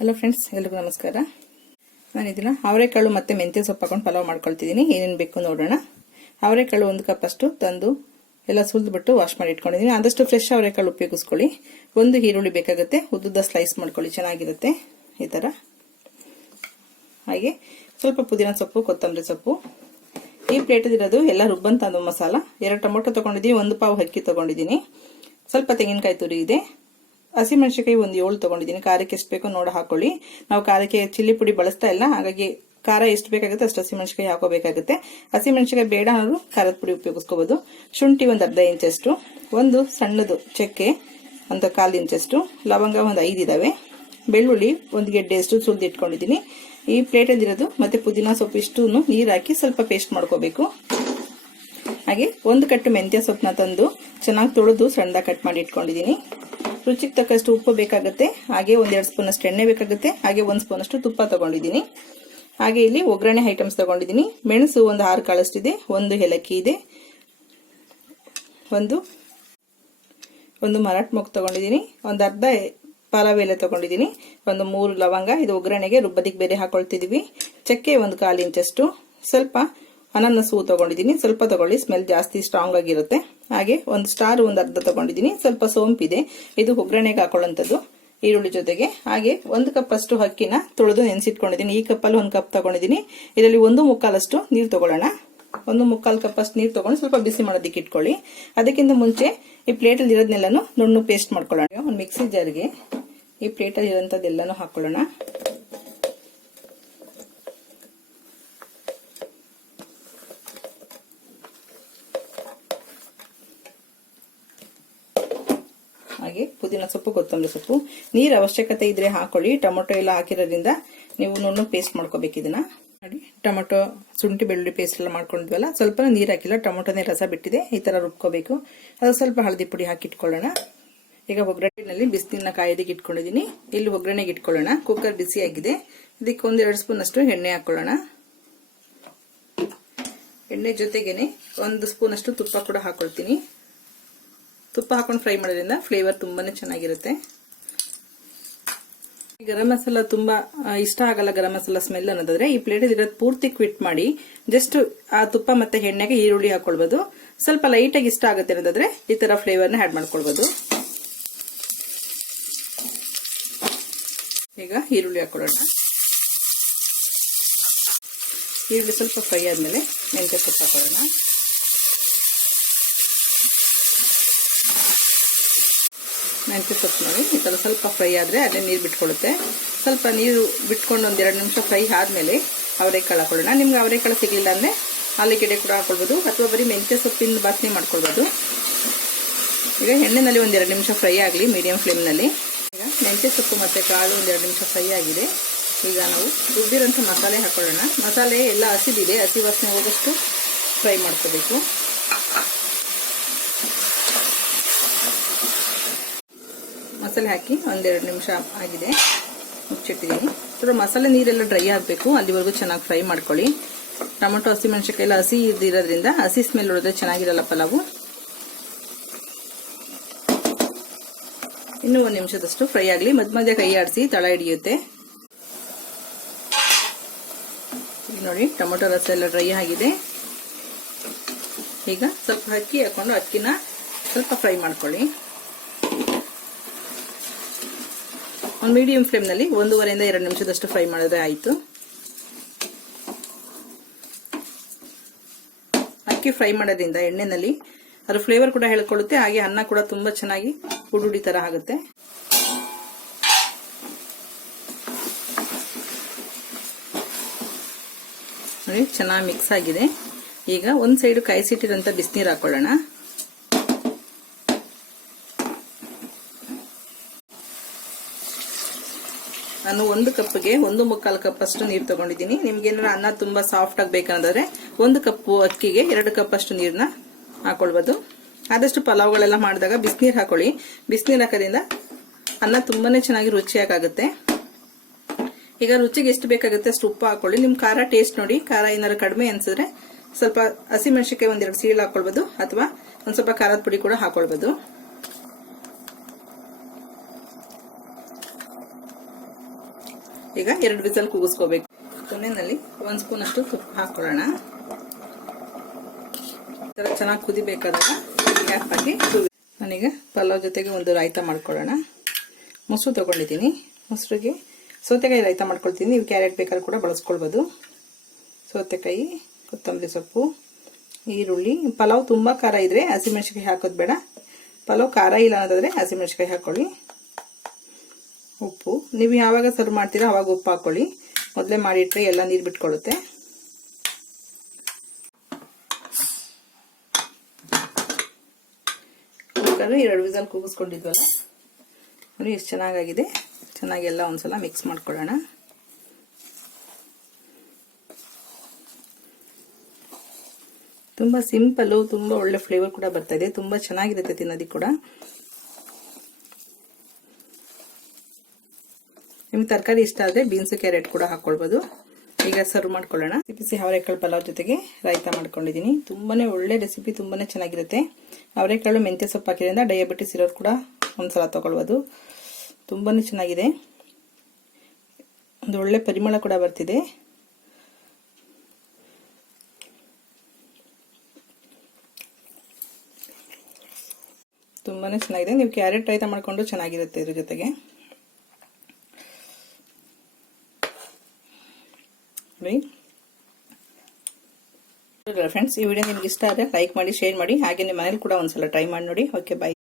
Hello friends, ಎಲ್ಲರಿಗೂ ನಮಸ್ಕಾರ. ನಾನು ಇದನ್ನ ಅವರೆಕಾಳು ಮತ್ತೆ ಮೆಂತ್ಯ ಸೊಪ್ಪು ಹಾಕೊಂಡು ಪಲಾವ್ ಮಾಡ್ಕೊಳ್ತಿದ್ದೀನಿ. ಏನೇನು ಬೇಕು ನೋಡೋಣ. ಅವರೆಕಾಳು 1 ಕಪ್ ಅಷ್ಟು ತಂದು ಎಲ್ಲ ಸುಲಿದ್ಬಿಟ್ಟು ವಾಶ್ ಮಾಡಿ ಇಟ್ಕೊಂಡಿದ್ದೀನಿ. ಆದಷ್ಟು ಫ್ರೆಶ್ ಅವರೆಕಾಳು ಉಪಯೋಗಿಸ್ಕೊಳ್ಳಿ. 1 ಈರುಳ್ಳಿ ಬೇಕಾಗುತ್ತೆ, ಉದ್ದುದ್ದ ಸ್ಲೈಸ್ ಮಾಡ್ಕೊಳ್ಳಿ, ಚೆನ್ನಾಗಿರುತ್ತೆ ಈ ತರ. ಹಾಗೆ ಸ್ವಲ್ಪ ಪುದೀನ ಸೊಪ್ಪು, ಕೊತ್ತಂಬರಿ ಸೊಪ್ಪು. ಈ ಪ್ಲೇಟದಿರೋದು ಎಲ್ಲ ರುಬ್ಬಂತ ಮಸಾಲ. 2 ಟೊಮೊಟೊ ತಗೊಂಡಿದ್ದೀನಿ, 1 ಪಾವ್ ಅಕ್ಕಿ ತಗೊಂಡಿದ್ದೀನಿ, ಸ್ವಲ್ಪ ತೆಂಗಿನಕಾಯಿ ತುರಿ ಇದೆ, ಹಸಿಮೆಣಸಿನಕಾಯಿ 7 ತಗೊಂಡಿದ್ದೀನಿ. ಖಾರಕ್ಕೆ ಎಷ್ಟು ಬೇಕೋ ನೋಡಿ ಹಾಕೊಳ್ಳಿ. ನಾವು ಖಾರಕ್ಕೆ ಚಿಲ್ಲಿ ಪುಡಿ ಬಳಸ್ತಾ ಇಲ್ಲ, ಹಾಗಾಗಿ ಖಾರ ಎಷ್ಟು ಬೇಕಾಗುತ್ತೆ ಅಷ್ಟು ಹಸಿಮೆಣಸಿನಕಾಯಿ ಹಾಕೋಬೇಕಾಗುತ್ತೆ. ಹಸಿಮೆಣಸಿನಕಾಯಿ ಬೇಡ ಅನ್ನೋರು ಖಾರದ ಪುಡಿ ಉಪಯೋಗಿಸ್ಕೋಬಹುದು. ಶುಂಠಿ 1 ಅರ್ಧ ಇಂಚಷ್ಟು, 1 ಸಣ್ಣದು ಚಕ್ಕೆ ಒಂದು 1/4 ಇಂಚಷ್ಟು, ಲವಂಗ 5 ಇದಾವೆ, ಬೆಳ್ಳುಳ್ಳಿ 1 ಗೆಡ್ಡೆಯಷ್ಟು ಸುಲಿದು ಇಟ್ಕೊಂಡಿದ್ದೀನಿ. ಈ ಪ್ಲೇಟಲ್ಲಿರೋದು ಮತ್ತೆ ಪುದೀನ ಸೊಪ್ಪು ಇಷ್ಟು ನೀರು ಹಾಕಿ ಸ್ವಲ್ಪ ಪೇಸ್ಟ್ ಮಾಡ್ಕೋಬೇಕು. ಹಾಗೆ 1 ಕಟ್ಟು ಮೆಂತ್ಯ ಸೊಪ್ಪನ್ನ ತಂದು ಚೆನ್ನಾಗಿ ತೊಳೆದು ಸಣ್ಣದಾಗಿ ಕಟ್ ಮಾಡಿ ಇಟ್ಕೊಂಡಿದ್ದೀನಿ. ರುಚಿಗೆ ತಕ್ಕಷ್ಟು ಉಪ್ಪು ಬೇಕಾಗುತ್ತೆ, ಹಾಗೆ 1-2 ಸ್ಪೂನ್ ಅಷ್ಟು ಎಣ್ಣೆ ಬೇಕಾಗುತ್ತೆ, ಹಾಗೆ 1 ಸ್ಪೂನ್ ಅಷ್ಟು ತುಪ್ಪ ತಗೊಂಡಿದ್ದೀನಿ. ಹಾಗೆ ಇಲ್ಲಿ ಒಗ್ಗರಣೆ ಐಟಮ್ಸ್ ತಗೊಂಡಿದ್ದೀನಿ. ಮೆಣಸು 6 ಕಾಳಷ್ಟಿದೆ, 1 ಏಲಕ್ಕಿ ಇದೆ, ಒಂದು ಮರಾಠ ಮೊಗ್ಗು ತಗೊಂಡಿದ್ದೀನಿ, 1 ಅರ್ಧ ಪಲಾವ್ ಎಲೆ ತಗೊಂಡಿದ್ದೀನಿ, 3 ಲವಂಗ. ಇದು ಒಗ್ಗರಣೆಗೆ ರುಬ್ಬದಿಕ್ಕೆ ಬೇರೆ ಹಾಕೊಳ್ತಿದೀವಿ. ಚಕ್ಕೆ 1/4 ಇಂಚಷ್ಟು, ಸ್ವಲ್ಪ ಅನಾನಸ್ ಹೂ ತಗೊಂಡಿದ್ದೀನಿ, ಸ್ವಲ್ಪ ತಗೊಳ್ಳಿ, ಸ್ಮೆಲ್ ಜಾಸ್ತಿ ಸ್ಟ್ರಾಂಗ್ ಆಗಿರುತ್ತೆ. ಹಾಗೆ 1 ಸ್ಟಾರ್ 1 ಅರ್ಧ ತಗೊಂಡಿದ್ದೀನಿ, ಸ್ವಲ್ಪ ಸೋಂಪಿದೆ, ಇದು ಒಗ್ಗರಣೆಗೆ ಹಾಕೊಳ್ಳುವಂಥದ್ದು ಈರುಳ್ಳಿ ಜೊತೆಗೆ. ಹಾಗೆ 1 ಕಪ್ ಅಷ್ಟು ಅಕ್ಕಿನ ತೊಳೆದು ನೆನೆಸಿಟ್ಕೊಂಡಿದ್ದೀನಿ. ಈ ಕಪ್ಪಲ್ಲಿ 1 ಕಪ್ ತಗೊಂಡಿದ್ದೀನಿ. ಇದರಲ್ಲಿ 1/4 ಅಷ್ಟು ನೀರು ತಗೊಳ್ಳೋಣ. 1/4 ಕಪ್ ಅಷ್ಟು ನೀರು ತಗೊಂಡು ಸ್ವಲ್ಪ ಬಿಸಿ ಮಾಡೋದಕ್ಕೆ ಇಟ್ಕೊಳ್ಳಿ. ಅದಕ್ಕಿಂತ ಮುಂಚೆ ಈ ಪ್ಲೇಟಲ್ಲಿ ಇರೋದನ್ನೆಲ್ಲಾನು ನುಣ್ಣು ಪೇಸ್ಟ್ ಮಾಡ್ಕೊಳ್ಳೋಣ. ಒಂದು ಮಿಕ್ಸಿ ಜಾರ್ಗೆ ಈ ಪ್ಲೇಟಲ್ಲಿ ಇರೋಂಥದ್ದೆಲ್ಲಾನು ಹಾಕೊಳ್ಳೋಣ. ಹಾಗೆ ಪುದೀನ ಸೊಪ್ಪು, ಕೊತ್ತಂಬರಿ ಸೊಪ್ಪು. ನೀರು ಅವಶ್ಯಕತೆ ಇದ್ರೆ ಹಾಕೊಳ್ಳಿ. ಟೊಮೊಟೊ ಎಲ್ಲ ಹಾಕಿರೋದ್ರಿಂದ ನೀವು ನುಣ್ಣು ಪೇಸ್ಟ್ ಮಾಡ್ಕೋಬೇಕು. ಇದನ್ನ ನೋಡಿ, ಟೊಮೊಟೊ ಶುಂಠಿ ಬೆಳ್ಳುಳ್ಳಿ ಪೇಸ್ಟ್ ಎಲ್ಲ ಮಾಡ್ಕೊಂಡಿದ್ವಲ್ಲ, ಸ್ವಲ್ಪ ನೀರು ಹಾಕಿಲ್ಲ, ಟೊಮೊಟೊನೇ ರಸ ಬಿಟ್ಟಿದೆ, ಈ ತರ ರುಬ್ಕೋಬೇಕು. ಅದು ಸ್ವಲ್ಪ ಹಳದಿ ಪುಡಿ ಹಾಕಿ ಇಟ್ಕೊಳ್ಳೋಣ. ಈಗ ಒಗ್ಗರಣೆಯಲ್ಲಿ ಬಿಸಿನೀರನ್ನ ಕಾಯೋದಕ್ಕೆ ಇಟ್ಕೊಂಡಿದ್ದೀನಿ. ಇಲ್ಲಿ ಒಗ್ಗರಣೆಗೆ ಇಟ್ಕೊಳ್ಳೋಣ. ಕುಕ್ಕರ್ ಬಿಸಿ ಆಗಿದೆ, ಇದಕ್ಕೆ 1-2 ಸ್ಪೂನ್ ಅಷ್ಟು ಎಣ್ಣೆ ಹಾಕೊಳ್ಳೋಣ. ಎಣ್ಣೆ ಜೊತೆಗೇನೆ 1 ಸ್ಪೂನ್ ಅಷ್ಟು ತುಪ್ಪ ಕೂಡ ಹಾಕೊಳ್ತೀನಿ. ತುಪ್ಪ ಹಾಕೊಂಡು ಫ್ರೈ ಮಾಡೋದ್ರಿಂದ ಫ್ಲೇವರ್ ತುಂಬಾನೇ ಚೆನ್ನಾಗಿರುತ್ತೆ. ಗರಂ ಮಸಾಲ ತುಂಬಾ ಇಷ್ಟ ಆಗಲ್ಲ, ಗರಂ ಮಸಾಲ ಸ್ಮೆಲ್ ಅನ್ನೋದಾದ್ರೆ ಈ ಪ್ಲೇಟ್ ಇರೋದು ಪೂರ್ತಿ ಕ್ವಿಟ್ ಮಾಡಿ ಜಸ್ಟ್ ಆ ತುಪ್ಪ ಮತ್ತೆ ಎಣ್ಣೆಗೆ ಈರುಳ್ಳಿ ಹಾಕೊಳ್ಬಹುದು. ಸ್ವಲ್ಪ ಲೈಟ್ ಆಗಿ ಇಷ್ಟ ಆಗುತ್ತೆ ಅನ್ನೋದಾದ್ರೆ ಈ ತರ ಫ್ಲೇವರ್ನ ಆಡ್ ಮಾಡ್ಕೊಳ್ಬಹುದು. ಈಗ ಈರುಳ್ಳಿ ಹಾಕೊಳ್ಳೋಣ. ಈರುಳ್ಳಿ ಸ್ವಲ್ಪ ಫ್ರೈ ಆದ್ಮೇಲೆ ಮೆಂತ್ಯ ಸೊಪ್ಪು ಹಾಕೊಳ್ಳೋಣ. ಮೆಂತ್ಯ ಸೊಪ್ಪು ನೋಡಿ ಈ ತರ ಸ್ವಲ್ಪ ಫ್ರೈ ಆದ್ರೆ ಅದೇ ನೀರು ಬಿಟ್ಕೊಳ್ಳುತ್ತೆ. ಸ್ವಲ್ಪ ನೀರು ಬಿಟ್ಕೊಂಡು 1-2 ನಿಮಿಷ ಫ್ರೈ ಆದ್ಮೇಲೆ ಅವರೆಕಾಳು ಹಾಕೊಳ್ಳೋಣ. ನಿಮ್ಗೆ ಅವರೆಕಾಳು ಸಿಗ್ಲಿಲ್ಲ ಅಂದ್ರೆ ಆಲೂಗೆಡ್ಡೆ ಕೂಡ ಹಾಕೊಳ್ಬಹುದು, ಅಥವಾ ಬರೀ ಮೆಂತ್ಯ ಸೊಪ್ಪಿನ ಬಾಸನೆ ಮಾಡ್ಕೊಳ್ಬಹುದು. ಈಗ ಎಣ್ಣೆನಲ್ಲಿ 1-2 ನಿಮಿಷ ಫ್ರೈ ಆಗಲಿ ಮೀಡಿಯಂ ಫ್ಲೇಮ್ನಲ್ಲಿ. ಈಗ ಮೆಂತ್ಯ ಸೊಪ್ಪು ಮತ್ತೆ ಕಾಳು 1-2 ನಿಮಿಷ ಫ್ರೈ ಆಗಿದೆ. ಈಗ ನಾವು ರುಬ್ಬಿರೋಂಥ ಮಸಾಲೆ ಹಾಕೊಳ್ಳೋಣ. ಮಸಾಲೆ ಎಲ್ಲ ಹಸಿದಿದೆ, ಹಸಿ ವಾಸನೆ ಹೋಗೋಷ್ಟು ಫ್ರೈ ಮಾಡ್ಕೋಬೇಕು. ಮಸಾಲೆ ಹಾಕಿ 1-2 ನಿಮಿಷ ಆಗಿದೆ, ಮುಚ್ಚಿಟ್ಟಿದ್ದೀನಿ. ಸ್ವಲ್ಪ ಮಸಾಲೆ ನೀರೆಲ್ಲ ಡ್ರೈ ಆಗಬೇಕು, ಅಲ್ಲಿವರೆಗೂ ಚೆನ್ನಾಗಿ ಫ್ರೈ ಮಾಡ್ಕೊಳ್ಳಿ. ಟೊಮೊಟೊ ಹಸಿಮೆಣಸಿನಕಾಯಿ ಎಲ್ಲ ಹಸಿ ಇರೋದ್ರಿಂದ ಹಸಿ ಸ್ಮೆಲ್ ಹೊಡೆದ್ರೆ ಚೆನ್ನಾಗಿರಲ್ಲ ಪಲಾವು. ಇನ್ನೂ 1 ನಿಮಿಷದಷ್ಟು ಫ್ರೈ ಆಗಲಿ. ಮಧ್ಯ ಕೈ ಆಡಿಸಿ ತಳ ಹಿಡಿಯುತ್ತೆ. ನೋಡಿ, ಟೊಮೊಟೊ ರಸ ಎಲ್ಲ ಡ್ರೈ ಆಗಿದೆ. ಈಗ ಸ್ವಲ್ಪ ಅಕ್ಕಿ ಹಾಕೊಂಡು ಅಕ್ಕಿನ ಸ್ವಲ್ಪ ಫ್ರೈ ಮಾಡ್ಕೊಳ್ಳಿ. ಒಂದು ಮೀಡಿಯಂ ಫ್ಲೇಮ್ನಲ್ಲಿ 1-2 ನಿಮಿಷದಷ್ಟು ಫ್ರೈ ಮಾಡಿದ್ರೆ ಆಯಿತು. ಅಕ್ಕಿ ಫ್ರೈ ಮಾಡೋದ್ರಿಂದ ಎಣ್ಣೆನಲ್ಲಿ ಅದ್ರ ಫ್ಲೇವರ್ ಕೂಡ ಹೇಳ್ಕೊಳ್ಳುತ್ತೆ, ಹಾಗೆ ಅನ್ನ ಕೂಡ ತುಂಬಾ ಚೆನ್ನಾಗಿ ಉಡುಡಿ ತರ ಆಗುತ್ತೆ. ನೋಡಿ, ಚೆನ್ನಾಗಿ ಮಿಕ್ಸ್ ಆಗಿದೆ. ಈಗ ಒಂದು ಸೈಡ್ ಕಾಯಿಸಿಟ್ಟಿರೋಂಥ ಬಿಸಿನೀರು ಹಾಕೊಳ್ಳೋಣ. ನಾನು 1 ಕಪ್ಗೆ 1/4 ಕಪ್ ಅಷ್ಟು ನೀರು ತಗೊಂಡಿದ್ದೀನಿ. ನಿಮ್ಗೆ ಏನಾರ ಅನ್ನ ತುಂಬಾ ಸಾಫ್ಟ್ ಆಗಿ ಬೇಕಂದ್ರೆ 1 ಕಪ್ ಅಕ್ಕಿಗೆ 2 ಕಪ್ ಅಷ್ಟು ನೀರನ್ನ ಹಾಕೊಳ್ಬಹುದು. ಆದಷ್ಟು ಪಲಾವ್ಗಳೆಲ್ಲ ಮಾಡಿದಾಗ ಬಿಸಿನೀರು ಹಾಕೊಳ್ಳಿ. ಬಿಸಿನೀರು ಹಾಕೋದ್ರಿಂದ ಅನ್ನ ತುಂಬಾನೇ ಚೆನ್ನಾಗಿ ರುಚಿಯಾಗುತ್ತೆ. ಈಗ ರುಚಿಗೆ ಎಷ್ಟು ಬೇಕಾಗುತ್ತೆ ಅಷ್ಟು ಉಪ್ಪು ಹಾಕೊಳ್ಳಿ. ನಿಮ್ ಖಾರ ಟೇಸ್ಟ್ ನೋಡಿ, ಖಾರ ಏನಾದ್ರು ಕಡಿಮೆ ಅನ್ಸಿದ್ರೆ ಸ್ವಲ್ಪ ಹಸಿಮೆಣಸಿನಕಾಯಿ 1-2 ಸೀಳು ಹಾಕೊಳ್ಬಹುದು, ಅಥವಾ ಒಂದ್ ಸ್ವಲ್ಪ ಖಾರದ ಪುಡಿ ಕೂಡ ಹಾಕೊಳ್ಬಹುದು. ಈಗ 2 ವಿಸಲ್ ಕೂಗಿಸ್ಕೋಬೇಕು. ಕೊನೆಯಲ್ಲಿ 1 ಸ್ಪೂನ್ ಅಷ್ಟು ತುಪ್ಪ ಹಾಕೊಳ್ಳೋಣ. ಚೆನ್ನಾಗಿ ಕುದಿಬೇಕಾದಾಗ ಗ್ಯಾಪ್ ಹಾಕಿ ನಾನೀಗ ಪಲಾವ್ ಜೊತೆಗೆ ಒಂದು ರಾಯ್ತ ಮಾಡ್ಕೊಳ್ಳೋಣ. ಮೊಸರು ತಗೊಂಡಿದ್ದೀನಿ. ಮೊಸರಿಗೆ ಸೌತೆಕಾಯಿ ರಾಯ್ತ ಮಾಡ್ಕೊಳ್ತೀನಿ. ನೀವು ಕ್ಯಾರೆಟ್ ಬೇಕಾದ್ರೂ ಕೂಡ ಬಳಸ್ಕೊಳ್ಬೋದು. ಸೌತೆಕಾಯಿ, ಕೊತ್ತಂಬರಿ ಸೊಪ್ಪು, ಈರುಳ್ಳಿ. ಪಲಾವ್ ತುಂಬ ಖಾರ ಇದ್ರೆ ಹಸಿಮೆಣಸಿಕಾಯಿ ಹಾಕೋದು ಬೇಡ. ಪಲಾವ್ ಖಾರ ಇಲ್ಲ ಅನ್ನೋದಾದ್ರೆ ಹಸಿಮೆಣಸಿಕಾಯಿ ಹಾಕೊಳ್ಳಿ. ಉಪ್ಪು ನೀವು ಯಾವಾಗ ಸರ್ವ್ ಮಾಡ್ತೀರಾ ಅವಾಗ ಉಪ್ಪು ಹಾಕೊಳ್ಳಿ. ಮೊದಲೇ ಮಾಡಿಟ್ರೆ ಎಲ್ಲ ನೀರು ಬಿಟ್ಕೊಳ್ಳುತ್ತೆ. ಕುಕ್ಕರ್ 2 ವಿಸಲ್ ಕೂಗಿಸ್ಕೊಂಡಿದ್ವಲ್ಲ, ನೋಡಿ ಎಷ್ಟು ಚೆನ್ನಾಗಾಗಿದೆ. ಚೆನ್ನಾಗೆಲ್ಲ ಒಂದ್ಸಲ ಮಿಕ್ಸ್ ಮಾಡ್ಕೊಳ್ಳೋಣ. ತುಂಬ ಸಿಂಪಲ್ಲು, ತುಂಬ ಒಳ್ಳೆ ಫ್ಲೇವರ್ ಕೂಡ ಬರ್ತಾ ಇದೆ. ತುಂಬ ಚೆನ್ನಾಗಿರುತ್ತೆ ತಿನ್ನೋದಕ್ಕೆ ಕೂಡ. ನಿಮ್ಗೆ ತರಕಾರಿ ಇಷ್ಟ ಆದರೆ ಬೀನ್ಸ್ ಕ್ಯಾರೆಟ್ ಕೂಡ ಹಾಕೊಳ್ಬೋದು. ಈಗ ಸರ್ವ್ ಮಾಡ್ಕೊಳ್ಳೋಣ. ಬಿಸಿ ಅವರೆಕಾಳು ಪಲಾವ್ ಜೊತೆಗೆ ರಾಯ್ತ ಮಾಡ್ಕೊಂಡಿದ್ದೀನಿ. ತುಂಬಾನೇ ಒಳ್ಳೆ ರೆಸಿಪಿ, ತುಂಬಾನೇ ಚೆನ್ನಾಗಿರುತ್ತೆ. ಅವರೆಕಾಳು ಮೆಂತ್ಯ ಸೊಪ್ಪು ಹಾಕಿದ್ರಿಂದ ಡಯಾಬಿಟಿಸ್ ಇರೋರು ಕೂಡ ಒಂದ್ಸಲ ತಗೊಳ್ಬೋದು. ತುಂಬಾನೇ ಚೆನ್ನಾಗಿದೆ. ಒಂದು ಒಳ್ಳೆ ಪರಿಮಳ ಕೂಡ ಬರ್ತಿದೆ. ತುಂಬಾನೇ ಚೆನ್ನಾಗಿದೆ. ನೀವು ಕ್ಯಾರೆಟ್ ರಾಯ್ತ ಮಾಡ್ಕೊಂಡು ಚೆನ್ನಾಗಿರುತ್ತೆ ಇದ್ರ ಜೊತೆಗೆ. ಫ್ರೆಂಡ್ಸ್, ಈ ವಿಡಿಯೋ ನಿಮ್ಗೆ ಇಷ್ಟ ಆದರೆ ಲೈಕ್ ಮಾಡಿ, ಶೇರ್ ಮಾಡಿ. ಹಾಗೆ ನಿಮ್ಮ ಮನೇಲಿ ಕೂಡ ಒಂದ್ಸಲ ಟ್ರೈ ಮಾಡಿ ನೋಡಿ. ಓಕೆ, ಬಾಯ್.